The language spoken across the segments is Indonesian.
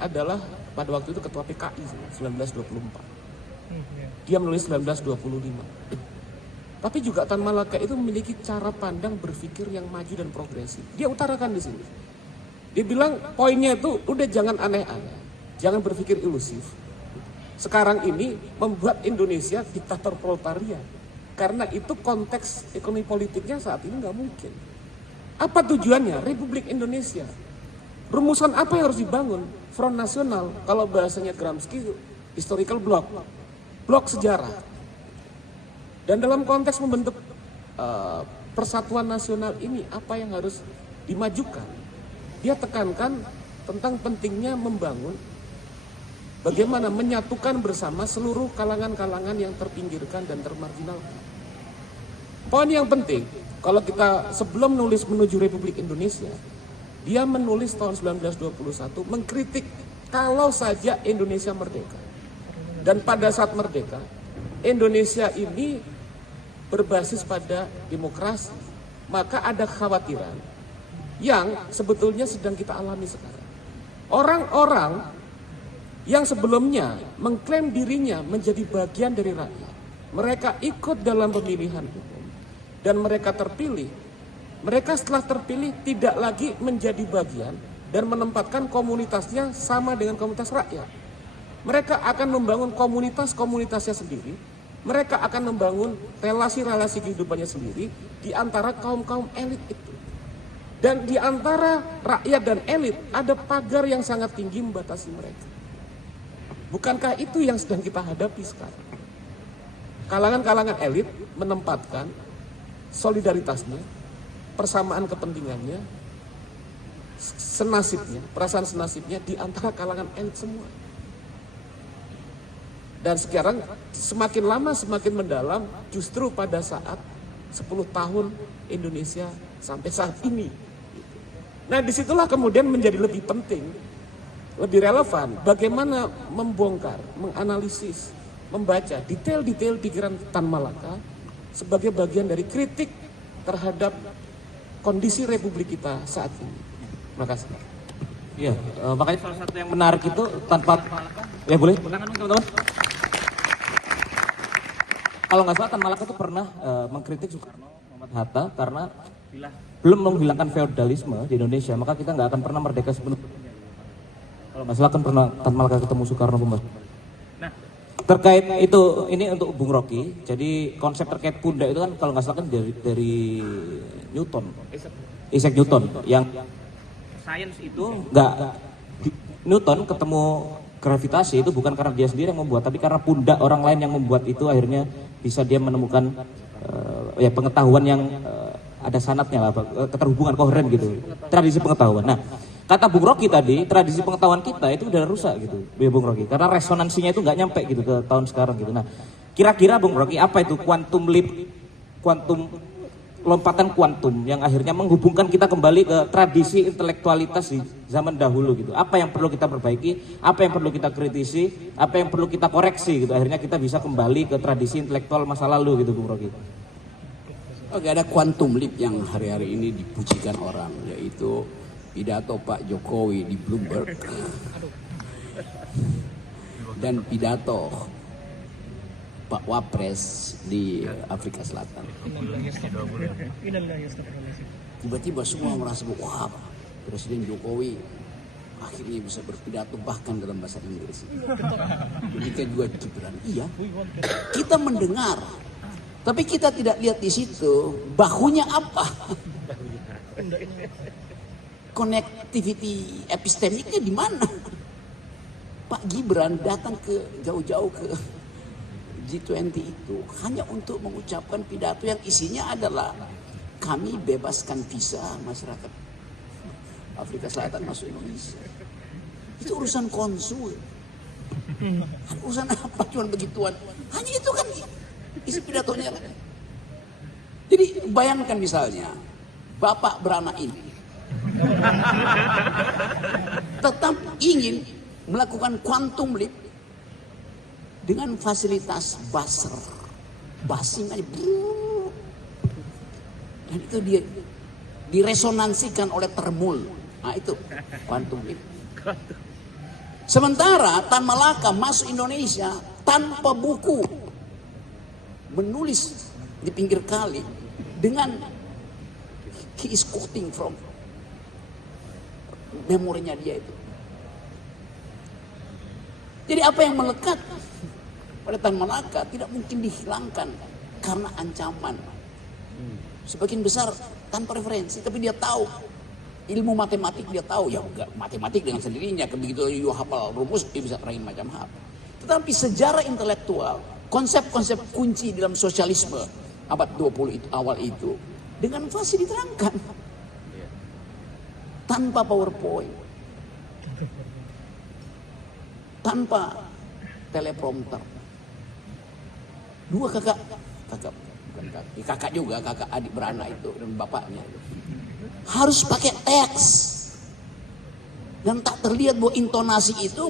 adalah pada waktu itu ketua PKI 1924. Dia menulis 1925. Tapi juga Tan Malaka itu memiliki cara pandang berpikir yang maju dan progresif. Dia utarakan di sini. Dia bilang poinnya itu udah jangan aneh-aneh, jangan berpikir ilusif. Sekarang ini membuat Indonesia diktator proletariat. Karena itu konteks ekonomi politiknya saat ini nggak mungkin. Apa tujuannya? Republik Indonesia. Rumusan apa yang harus dibangun? Front Nasional, kalau bahasanya Gramsci, historical block. Blok sejarah. Dan dalam konteks membentuk persatuan nasional ini, apa yang harus dimajukan? Dia tekankan tentang pentingnya membangun bagaimana menyatukan bersama seluruh kalangan-kalangan yang terpinggirkan dan termarginalkan. Poin yang penting, kalau kita sebelum nulis menuju Republik Indonesia, dia menulis tahun 1921 mengkritik kalau saja Indonesia merdeka. Dan pada saat merdeka, Indonesia ini berbasis pada demokrasi, maka ada kekhawatiran yang sebetulnya sedang kita alami sekarang. Orang-orang yang sebelumnya mengklaim dirinya menjadi bagian dari rakyat, mereka ikut dalam pemilihan umum dan mereka terpilih. Mereka setelah terpilih tidak lagi menjadi bagian dan menempatkan komunitasnya sama dengan komunitas rakyat. Mereka akan membangun komunitas-komunitasnya sendiri. Mereka akan membangun relasi-relasi kehidupannya sendiri di antara kaum-kaum elit itu. Dan di antara rakyat dan elit ada pagar yang sangat tinggi membatasi mereka. Bukankah itu yang sedang kita hadapi sekarang? Kalangan-kalangan elit menempatkan solidaritasnya, persamaan kepentingannya, senasibnya, perasaan senasibnya di antara kalangan elit semua. Dan sekarang semakin lama semakin mendalam justru pada saat 10 tahun Indonesia sampai saat ini. Nah disitulah kemudian menjadi lebih penting, lebih relevan bagaimana membongkar, menganalisis, membaca detail-detail pikiran Tan Malaka sebagai bagian dari kritik terhadap kondisi Republik kita saat ini. Terima kasih. Iya, makanya salah satu yang menarik itu tanpa, ya boleh, teman-teman. Kalau nggak salah Tan Malaka itu pernah mengkritik Soekarno, Muhammad Hatta karena belum menghilangkan feodalisme di Indonesia, maka kita nggak akan pernah merdeka sepenuhnya. Kalau nggak salah kan pernah Tan Malaka ketemu Soekarno pembahas. Nah, terkait itu ini untuk Bung Rocky. Jadi konsep terkait pundak itu kan kalau nggak salah kan dari Newton, Isaac Newton, yang sains itu nggak Newton ketemu gravitasi itu bukan karena dia sendiri yang membuat, tapi karena pundak orang lain yang membuat itu akhirnya bisa dia menemukan ya pengetahuan yang ada sanatnya lah, keterhubungan koheren gitu, tradisi pengetahuan. Nah, kata Bung Rocky tadi, tradisi pengetahuan kita itu udah rusak gitu, ya Bung Rocky, karena resonansinya itu nggak nyampe gitu ke tahun sekarang gitu. Nah, kira-kira Bung Rocky apa itu quantum leap, lompatan kuantum yang akhirnya menghubungkan kita kembali ke tradisi intelektualitas di zaman dahulu gitu. Apa yang perlu kita perbaiki, apa yang perlu kita kritisi, apa yang perlu kita koreksi gitu. Akhirnya kita bisa kembali ke tradisi intelektual masa lalu gitu Bung Rocky. Oke, ada quantum leap yang hari-hari ini dipujikan orang, yaitu pidato Pak Jokowi di Bloomberg dan pidato Pak Wapres di Afrika Selatan. Tiba-tiba semua merasa wah, Presiden Jokowi akhirnya bisa berpidato bahkan dalam bahasa Inggris. Demikian juga Gibran. Iya, kita mendengar, tapi kita tidak lihat di situ bahunya apa. Connectivity epistemiknya di mana? Pak Gibran datang ke jauh-jauh ke G20 itu hanya untuk mengucapkan pidato yang isinya adalah kami bebaskan visa masyarakat Afrika Selatan masuk Indonesia. Itu urusan konsul. Urusan apa cuma begituan? Hanya itu kan isi pidatonya. Jadi bayangkan misalnya bapak beranak ini tetap ingin melakukan quantum leap dengan fasilitas buzzer, basing aja, dan itu dia diresonansikan oleh termul. Nah itu quantum leap. Sementara Tan Malaka masuk Indonesia tanpa buku, menulis di pinggir kali dengan he is quoting from memorinya dia itu. Jadi apa yang melekat pada Tan Malaka tidak mungkin dihilangkan karena ancaman. Sebagian besar tanpa referensi, tapi dia tahu ilmu matematik, dia tahu ya enggak matematik dengan sendirinya, begitu you hafal rumus dia bisa terangin macam hal. Tetapi sejarah intelektual, konsep-konsep kunci dalam sosialisme abad 20 itu, awal itu dengan fasih diterangkan tanpa PowerPoint, tanpa teleprompter. Dua kakak juga, kakak adik beranak itu dan bapaknya harus pakai teks, dan tak terlihat bahwa intonasi itu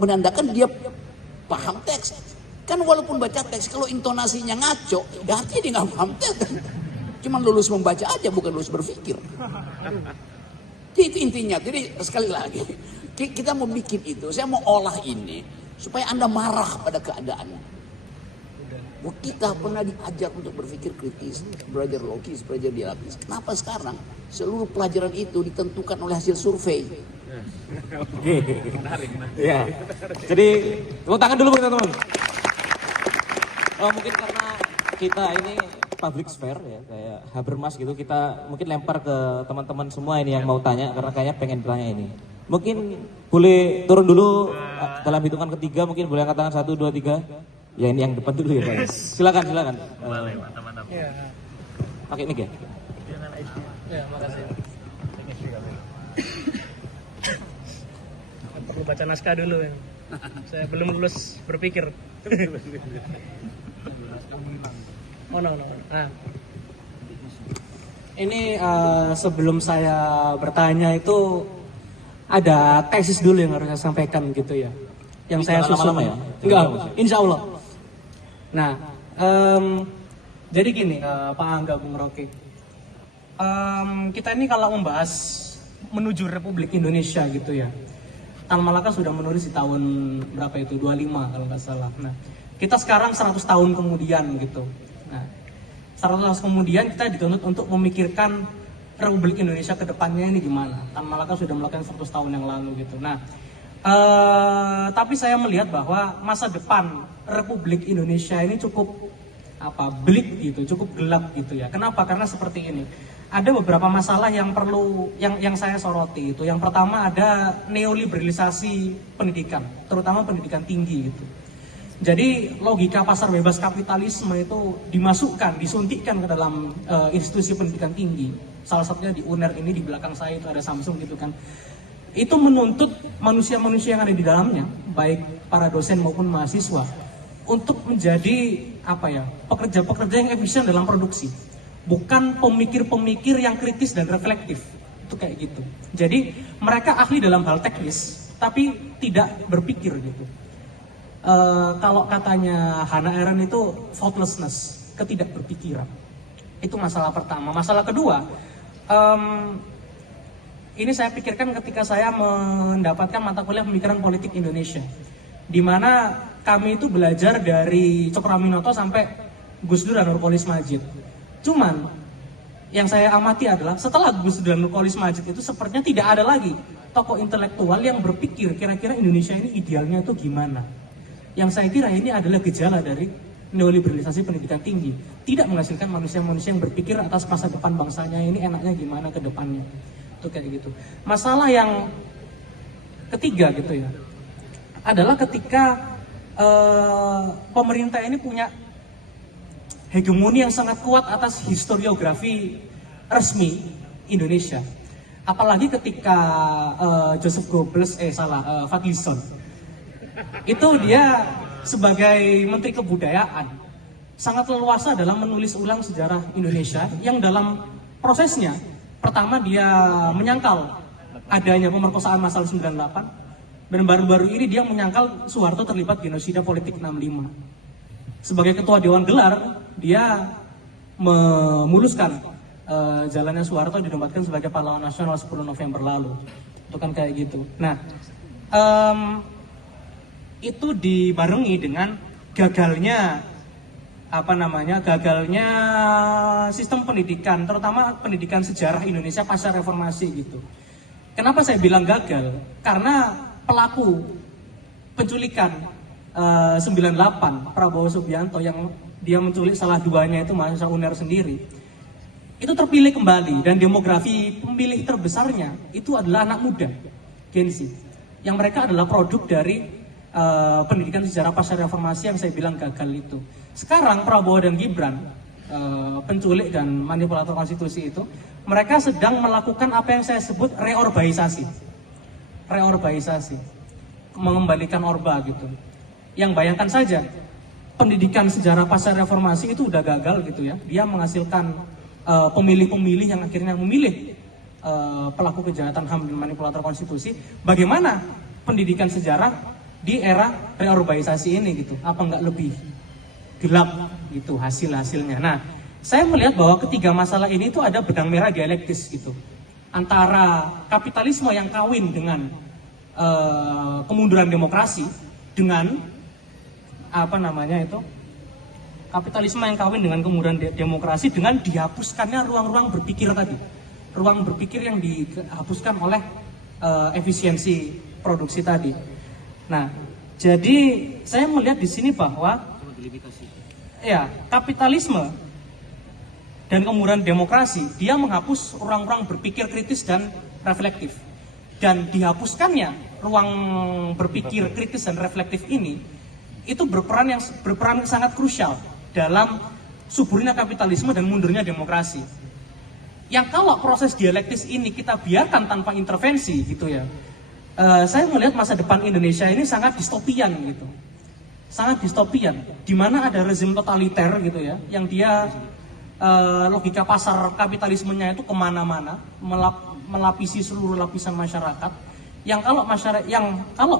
menandakan dia paham teks. Kan walaupun baca teks, kalau intonasinya ngaco, ya artinya dia nggak paham teks. Cuman lulus membaca aja, bukan lulus berpikir. Jadi itu intinya. Jadi sekali lagi, kita mau bikin itu, saya mau olah ini supaya Anda marah pada keadaan. Kita pernah diajar untuk berpikir kritis, belajar logis, belajar dialektis. Kenapa sekarang seluruh pelajaran itu ditentukan oleh hasil survei? Ya. Jadi tepuk tangan dulu teman-teman. Oh, mungkin karena kita ini public sphere ya, kayak Habermas gitu, kita mungkin lempar ke teman-teman semua ini yang mau tanya karena kayaknya pengen tanya ini. Mungkin boleh turun dulu dalam hitungan ketiga, mungkin boleh angkat tangan 1, 2, 3. Ya ini yang depan dulu ya Pak. Silakan. Boleh, mantap. Ya. Pakai mic ya? Ya, makasih. Perlu baca naskah dulu ya. Saya belum lulus berpikir. Oh no. Ini sebelum saya bertanya itu ada tesis dulu yang harus saya sampaikan gitu ya. Yang saya susun lama-lama ya? Enggak, insya Allah. Nah, jadi gini Pak Angga, Bung Rocky. Kita ini kalau membahas menuju Republik Indonesia gitu ya. Tan Malaka sudah menulis di tahun berapa itu? 25 kalau nggak salah. Nah, kita sekarang 100 tahun kemudian gitu. Nah, 100 tahun kemudian kita dituntut untuk memikirkan Republik Indonesia ke depannya ini gimana. Tan Malaka sudah melakukan 100 tahun yang lalu gitu. Nah, tapi saya melihat bahwa masa depan Republik Indonesia ini cukup bleak gitu, cukup gelap gitu ya. Kenapa? Karena seperti ini. Ada beberapa masalah yang perlu yang saya soroti itu. Yang pertama ada neoliberalisasi pendidikan, terutama pendidikan tinggi gitu. Jadi logika pasar bebas kapitalisme itu disuntikkan ke dalam institusi pendidikan tinggi. Salah satunya di UNER ini, di belakang saya itu ada Samsung gitu kan. Itu menuntut manusia-manusia yang ada di dalamnya, baik para dosen maupun mahasiswa, untuk menjadi pekerja-pekerja yang efisien dalam produksi, bukan pemikir-pemikir yang kritis dan reflektif. Itu kayak gitu. Jadi mereka ahli dalam hal teknis, tapi tidak berpikir gitu. Kalau katanya Hannah Arendt itu thoughtlessness, ketidakberpikiran. Itu masalah pertama. Masalah kedua, ini saya pikirkan ketika saya mendapatkan mata kuliah pemikiran politik Indonesia, di mana kami itu belajar dari Cokroaminoto sampai Gus Dur dan Nurcholish Madjid. Cuman yang saya amati adalah setelah Gus Dur dan Nurcholish Madjid itu sepertinya tidak ada lagi tokoh intelektual yang berpikir kira-kira Indonesia ini idealnya itu gimana. Yang saya kira ini adalah gejala dari neoliberalisasi pendidikan tinggi, tidak menghasilkan manusia-manusia yang berpikir atas masa depan bangsanya ini enaknya gimana ke depannya. Itu kayak gitu. Masalah yang ketiga gitu ya, adalah ketika pemerintah ini punya hegemoni yang sangat kuat atas historiografi resmi Indonesia. Apalagi ketika Joseph Goebbels, Fadlizon, itu dia sebagai Menteri Kebudayaan sangat leluasa dalam menulis ulang sejarah Indonesia yang dalam prosesnya pertama dia menyangkal adanya pemerkosaan Masal 98, dan baru-baru ini dia menyangkal Soeharto terlibat genosida politik 65. Sebagai ketua Dewan Gelar, dia memuluskan jalannya Soeharto dinobatkan sebagai pahlawan nasional 10 November lalu. Itu kan kayak gitu. Nah, itu dibarengi dengan gagalnya sistem pendidikan, terutama pendidikan sejarah Indonesia pasca reformasi gitu. Kenapa saya bilang gagal? Karena pelaku penculikan 98 Prabowo Subianto yang dia menculik salah duanya itu mahasiswa UNER sendiri, itu terpilih kembali, dan demografi pemilih terbesarnya itu adalah anak muda, Gen Z, yang mereka adalah produk dari pendidikan sejarah pasca reformasi yang saya bilang gagal itu. Sekarang Prabowo dan Gibran, penculik dan manipulator konstitusi itu, mereka sedang melakukan apa yang saya sebut reorbaisasi, mengembalikan orba gitu. Yang bayangkan saja, pendidikan sejarah pasca reformasi itu udah gagal gitu ya, dia menghasilkan pemilih-pemilih yang akhirnya memilih pelaku kejahatan HAM dan manipulator konstitusi. Bagaimana pendidikan sejarah di era reorbaisasi ini gitu? Apa nggak lebih gelap gitu hasilnya? Nah, saya melihat bahwa ketiga masalah ini itu ada benang merah dialektis gitu, antara kapitalisme yang kawin dengan kemunduran demokrasi, dengan kapitalisme yang kawin dengan kemunduran demokrasi, dengan dihapuskannya ruang-ruang berpikir tadi, ruang berpikir yang dihapuskan oleh efisiensi produksi tadi. Nah, jadi saya melihat di sini bahwa ya, kapitalisme dan kemunduran demokrasi, dia menghapus ruang-ruang berpikir kritis dan reflektif. Dan dihapuskannya ruang berpikir kritis dan reflektif ini, itu berperan sangat krusial dalam suburnya kapitalisme dan mundurnya demokrasi. Yang kalau proses dialektis ini kita biarkan tanpa intervensi gitu ya, saya melihat masa depan Indonesia ini sangat distopian gitu, sangat distopian, di mana ada rezim totaliter gitu ya, yang dia logika pasar kapitalismenya itu kemana-mana, melapisi seluruh lapisan masyarakat. Yang kalau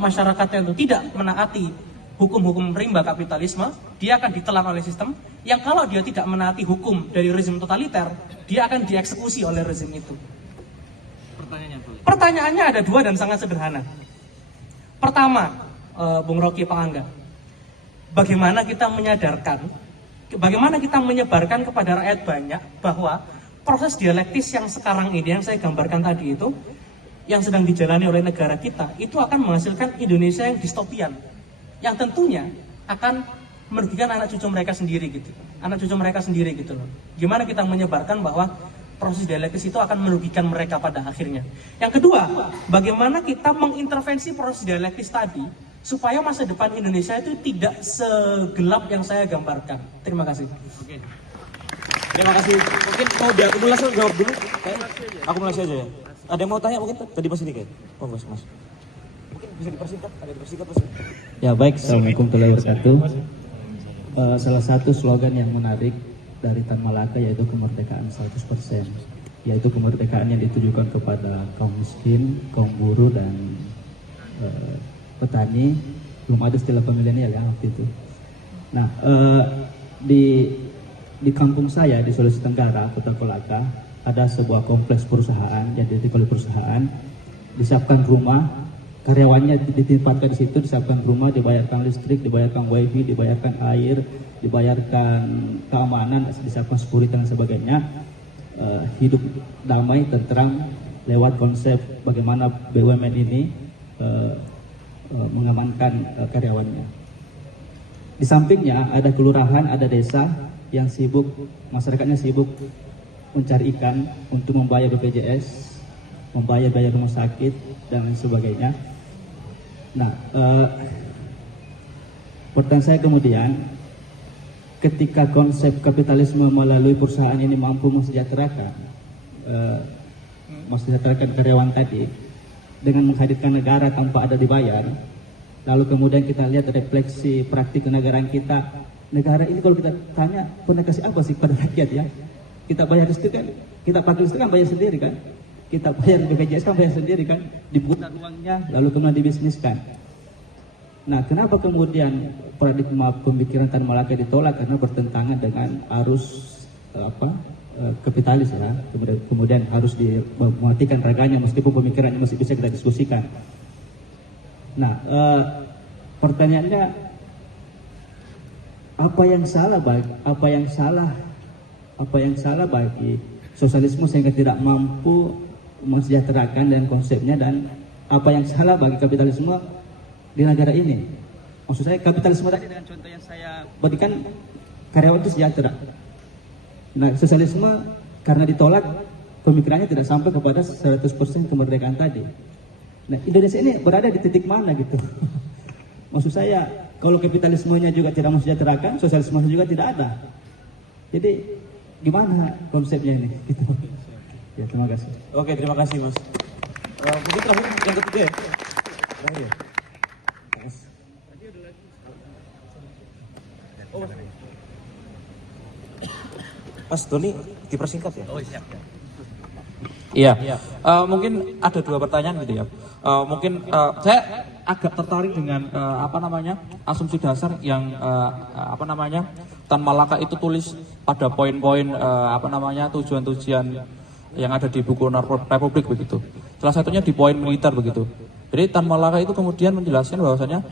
masyarakatnya itu tidak menaati hukum-hukum rimba kapitalisme, dia akan ditelan oleh sistem. Yang kalau dia tidak menaati hukum dari rezim totaliter, dia akan dieksekusi oleh rezim itu. Pertanyaannya ada dua dan sangat sederhana. Pertama, Bung Rocky, Pak Angga, bagaimana kita menyebarkan kepada rakyat banyak bahwa proses dialektis yang sekarang ini, yang saya gambarkan tadi itu, yang sedang dijalani oleh negara kita, itu akan menghasilkan Indonesia yang distopian, yang tentunya akan merugikan anak cucu mereka sendiri gitu, loh. Gimana kita menyebarkan bahwa proses dialektis itu akan merugikan mereka pada akhirnya. Yang kedua, bagaimana kita mengintervensi proses dialektis tadi supaya masa depan Indonesia itu tidak segelap yang saya gambarkan. Terima kasih. Oke. Terima kasih. Mungkin mau diakumulasi jawab dulu. Akumulasi aja ya. Ada yang mau tanya mungkin tadi pas ini kayak. Oh, Mas. Mungkin bisa dipersingkat, Mas. Ya, baik. Assalamualaikum warahmatullahi wabarakatuh. Salah satu slogan yang menarik dari Tan Malaka yaitu kemerdekaan 100%, yaitu kemerdekaan yang ditujukan kepada kaum miskin, kaum buruh dan petani. Belum ada istilah pemilenial ya waktu itu. Nah, di kampung saya di Sulawesi Tenggara, Kota Kolaka, ada sebuah kompleks perusahaan yang didirikan oleh perusahaan, disiapkan rumah, karyawannya ditempatkan di situ, disiapkan rumah, dibayarkan listrik, dibayarkan wifi, dibayarkan air, dibayarkan keamanan, disiapkan security dan sebagainya. Hidup damai, tentram lewat konsep bagaimana BUMN ini mengamankan karyawannya. Di sampingnya ada kelurahan, ada desa yang sibuk, masyarakatnya sibuk mencari ikan untuk membayar BPJS, membayar biaya rumah sakit dan lain sebagainya. Nah, pertanyaan saya kemudian, ketika konsep kapitalisme melalui perusahaan ini mampu mensejahterakan karyawan tadi dengan menghadirkan negara tanpa ada dibayar, lalu kemudian kita lihat refleksi praktik kenegaraan kita, negara ini kalau kita tanya pernah kasih apa sih pada rakyat ya? Kita bayar listrik kan, kita pakai listrik kan bayar sendiri kan, kita bayar BPJS kan bayar sendiri kan, diputar uangnya lalu kemudian dibisniskan. Nah, kenapa kemudian paradigma pemikiran Tan Malaka ditolak? Karena bertentangan dengan arus kapitalis ya, kemudian harus dimatikan raganya meskipun pemikirannya masih bisa kita diskusikan. Nah, pertanyaannya apa yang salah bagi sosialisme sehingga tidak mampu mensejahterakan dan konsepnya, dan apa yang salah bagi kapitalisme di negara ini? Maksud saya kapitalisme tadi dengan contoh yang saya berikan, karyawan itu sejahtera. Nah, sosialisme karena ditolak, pemikirannya tidak sampai kepada 100% kemerdekaan tadi. Nah, Indonesia ini berada di titik mana gitu? Maksud saya, kalau kapitalismenya juga tidak mensejahterakan, sosialisme juga tidak ada. Jadi gimana konsepnya ini? Gitu. Ya, terima kasih. Oke, terima kasih Mas. Mungkin terakhir yang ketiga ya. Terakhir. Yes. Mas Doni dipersingkat ya? Oh siap. Iya, mungkin ada dua pertanyaan gitu ya. Mungkin saya agak tertarik dengan asumsi dasar yang Tan Malaka itu tulis pada poin-poin tujuan-tujuan yang ada di buku Republik begitu. Salah satunya di poin militer begitu. Jadi Tan Malaka itu kemudian menjelaskan bahwasanya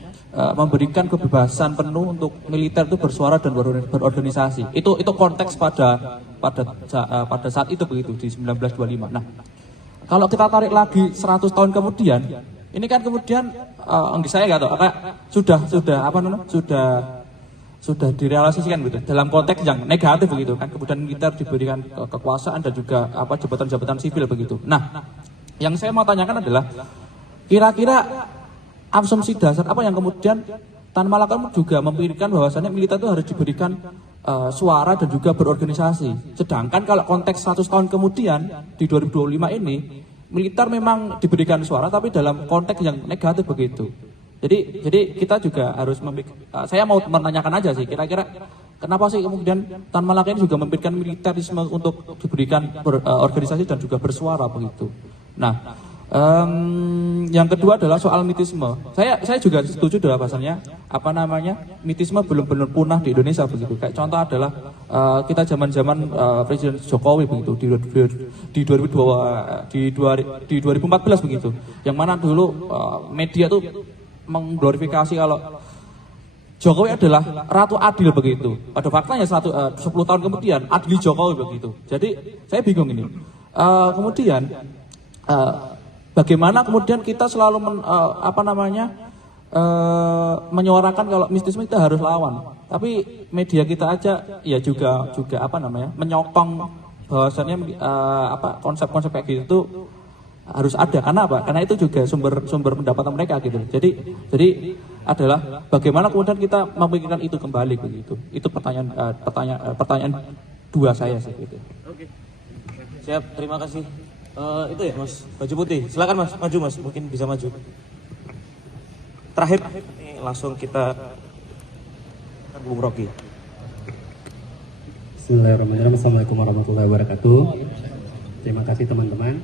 memberikan kebebasan penuh untuk militer itu bersuara dan berorganisasi. Itu konteks pada saat itu begitu di 1925. Nah, kalau kita tarik lagi 100 tahun kemudian, ini kan kemudian saya nggak tahu, sudah direalisasikan gitu dalam konteks yang negatif begitu kan. Kemudian militer diberikan kekuasaan dan juga jabatan-jabatan sipil begitu. Nah, yang saya mau tanyakan adalah kira-kira asumsi dasar apa yang kemudian Tan Malaka juga memikirkan bahwasannya militer itu harus diberikan suara dan juga berorganisasi. Sedangkan kalau konteks 100 tahun kemudian di 2025 ini, militer memang diberikan suara tapi dalam konteks yang negatif begitu. Jadi kita juga harus saya mau menanyakan aja sih, kira-kira kenapa sih kemudian Tan Malaka ini juga memberikan militerisme untuk diberikan organisasi dan juga bersuara begitu. Nah, yang kedua adalah soal mitisme. Saya juga setuju dengan bahasanya mitisme belum benar punah di Indonesia begitu. Kayak contoh adalah kita zaman-zaman Presiden Jokowi begitu di 2014 begitu. Yang mana dulu media tuh mengglorifikasi kalau Jokowi adalah ratu adil begitu. Pada faktanya 10 tahun kemudian adil Jokowi begitu. Jadi saya bingung ini. Kemudian bagaimana kemudian kita selalu menyuarakan kalau mistisme kita harus lawan, tapi media kita aja ya juga menyokong bahwasannya konsep-konsep kayak gitu harus ada. Karena apa? Karena itu juga sumber pendapatan mereka gitu. Jadi adalah bagaimana kemudian kita memikirkan itu kembali begitu. Itu pertanyaan dua saya sih gitu. Oke. Siap, terima kasih. Itu ya Mas, baju putih. Silakan Mas, maju Mas, mungkin bisa maju. Terakhir ini langsung kita Bung Rocky. Bismillahirrahmanirrahim. Assalamualaikum warahmatullahi wabarakatuh. Terima kasih teman-teman.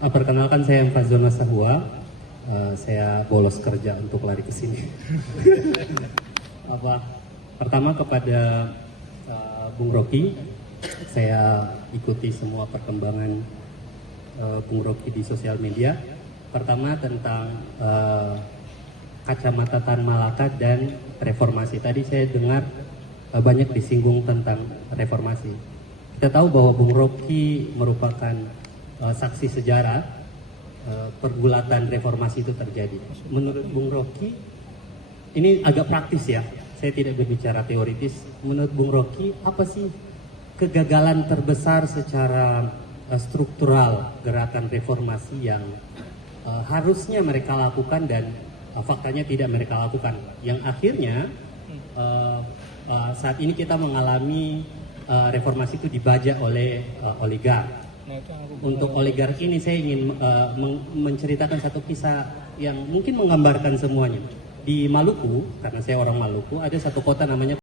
Perkenalkan, saya Fazlun Masahua. Saya bolos kerja untuk lari ke sini. Pertama kepada Bung Rocky, saya ikuti semua perkembangan Bung Rocky di sosial media. Pertama tentang kacamata Tan Malaka dan reformasi. Tadi saya dengar banyak disinggung tentang reformasi. Kita tahu bahwa Bung Rocky merupakan saksi sejarah pergulatan reformasi itu terjadi. Menurut Bung Rocky, ini agak praktis ya, saya tidak berbicara teoritis. Menurut Bung Rocky, apa sih kegagalan terbesar secara struktural gerakan reformasi yang harusnya mereka lakukan dan faktanya tidak mereka lakukan, yang akhirnya saat ini kita mengalami reformasi itu dibajak oleh oligark. Untuk oligark ini saya ingin menceritakan satu kisah yang mungkin menggambarkan semuanya. Di Maluku, karena saya orang Maluku, ada satu kota namanya